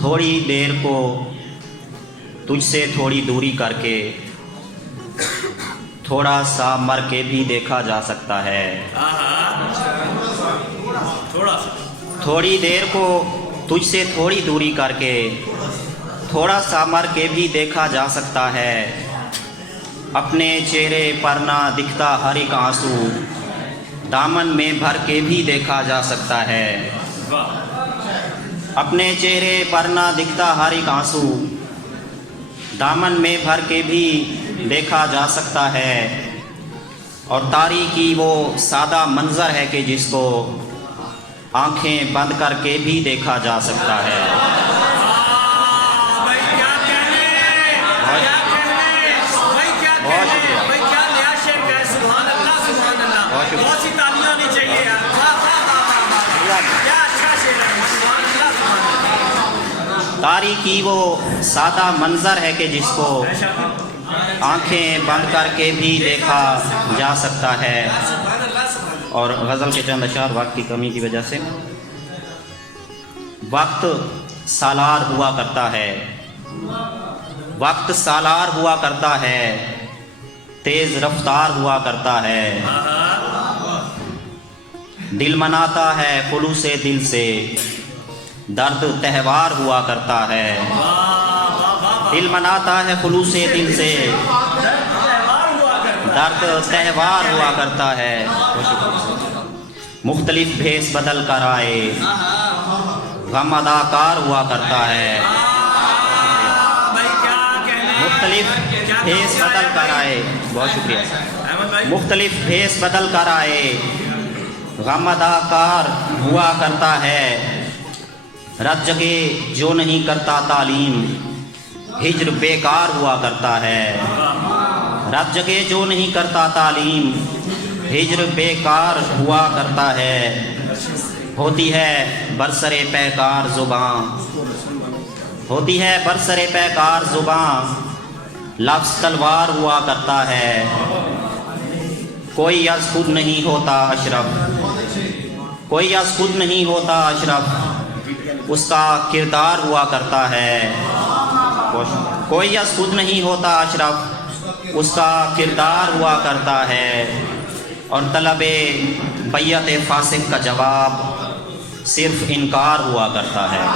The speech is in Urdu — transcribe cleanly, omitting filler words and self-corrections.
تھوڑی دیر کو تجھ سے تھوڑی دوری کر کے تھوڑا سا مر کے بھی دیکھا جا سکتا ہے۔ تھوڑی دیر کو تجھ سے تھوڑی دوری کر کے تھوڑا سا مر کے بھی دیکھا جا سکتا ہے۔ اپنے چہرے پر نہ دکھتا ہر ایک آنسو دامن میں بھر کے بھی دیکھا جا سکتا ہے۔ اپنے چہرے پر نہ دکھتا ہر ایک آنسو دامن میں بھر کے بھی دیکھا جا سکتا ہے۔ اور تاریکی وہ سادہ منظر ہے کہ جس کو آنکھیں بند کر کے بھی دیکھا جا سکتا ہے۔ تاریکی وہ سادہ منظر ہے کہ جس کو آنکھیں بند کر کے بھی دیکھا جا سکتا ہے۔ اور غزل کے چند اشعار وقت کی کمی کی وجہ سے۔ وقت سالار ہوا کرتا ہے، وقت سالار ہوا کرتا ہے، تیز رفتار ہوا کرتا ہے۔ دل مناتا ہے خلوص دل سے، درد تہوار ہوا کرتا ہے۔ دل مناتا ہے خلوص دل سے، درد تہوار ہوا کرتا ہے۔ مختلف بھیس بدل کر آئے غم اداکار ہوا کرتا ہے۔ مختلف بھیس بدل کر آئے، بہت شکریہ، مختلف بھیس بدل کر آئے غم اداکار ہوا کرتا ہے۔ رت جگہ جو نہیں کرتا تعلیم ہجر بیکار ہوا کرتا ہے۔ رت جگہ جو نہیں کرتا تعلیم ہجر بیکار ہوا کرتا ہے۔ ہوتی ہے برسر پیکار زباں، ہوتی ہے برسر پیکار زباں، لفظ تلوار ہوا کرتا ہے۔ کوئی از خود نہیں ہوتا اشرف، کوئی از خود نہیں ہوتا اشرف، اس کا کردار ہوا کرتا ہے۔ کوئی از خود نہیں ہوتا اشرف، اس کا کردار ہوا کرتا ہے۔ اور طلب بیعت فاسق کا جواب صرف انکار ہوا کرتا ہے۔